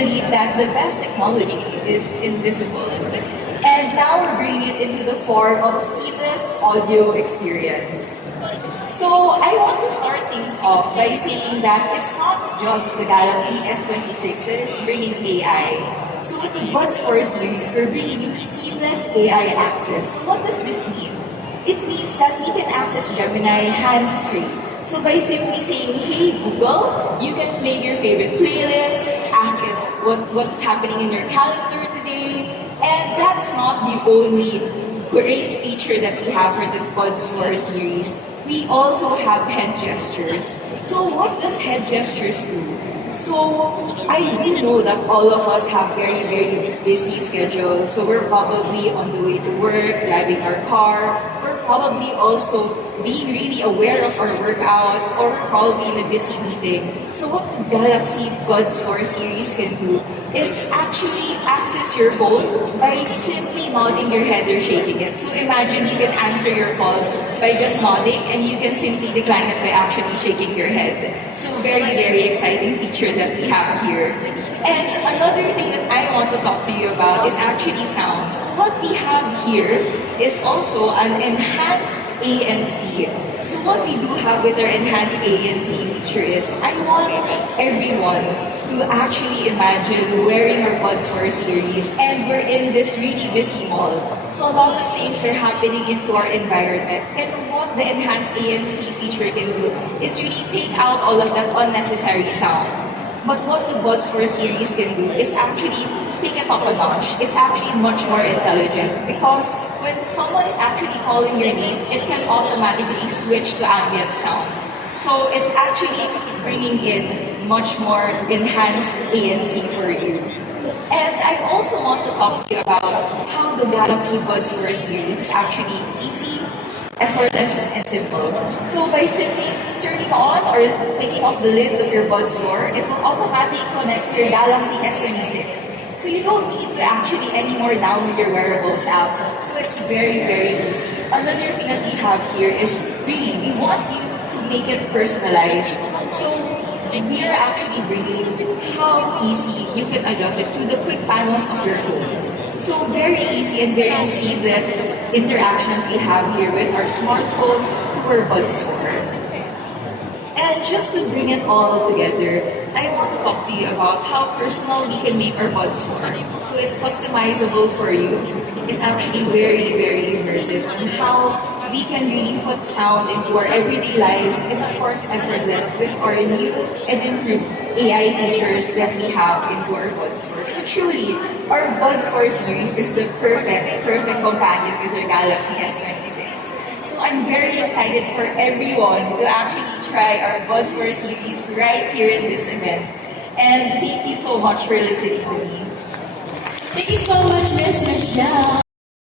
believe that the best technology is invisible. And now we're bringing it into the form of seamless audio experience. So I want to start things off by saying that it's not just the Galaxy S26 that is bringing AI. So with the Buds 4 series, we're bringing you seamless AI access. What does this mean? It means that we can access Gemini hands-free. So by simply saying, "Hey Google," you can play your favorite playlist, ask it what's happening in your calendar today, and that's not the only great feature that we have for the Buds 4 series. We also have head gestures. So what does head gestures do? So I do know that all of us have very, very busy schedules. So we're probably on the way to work, driving our car. We're probably also being really aware of our workouts, or we're probably in a busy meeting. So what the Galaxy Buds 4 series can do is actually access your phone by simply nodding your head or shaking it. So imagine you can answer your call by just nodding, and you can simply decline it by actually shaking your head. So very, very exciting feature that we have here. And another thing that I want to talk to you about is actually sounds. What we have here is also an enhanced ANC. So what we do have with our enhanced ANC feature is, I want everyone to actually imagine wearing our Buds 4 series, and we're in this really busy mall. So a lot of things are happening into our environment, and what the enhanced ANC feature can do is really take out all of that unnecessary sound. But what the Buds 4 series can do is actually take it up a notch. It's actually much more intelligent, because when someone is actually calling your name, it can automatically switch to ambient sound. So it's actually bringing in much more enhanced ANC for you. And I also want to talk to you about how the Galaxy Buds 4 series is actually easy, effortless, and simple. So by simply turning on or taking off the lid of your Buds 4, it will automatically connect to your Galaxy S26. So you don't need to actually anymore download your wearables app. So it's very, very easy. Another thing that we have here is, really, we want you to make it personalized. So we are actually bringing how easy you can adjust it to the quick panels of your phone. So very easy and very seamless interaction we have here with our smartphone to our Buds 4. And just to bring it all together, I want to talk to you about how personal we can make our Buds 4. So it's customizable for you. It's actually very, very immersive on how we can really put sound into our everyday lives, and of course effortless with our new and improved AI features that we have into our Buds 4. So truly, our Buds 4 series is the perfect companion with your Galaxy S26. So I'm very excited for everyone to actually try our Buds 4 series right here in this event. And thank you so much for listening to me. Thank you so much, Miss Michelle.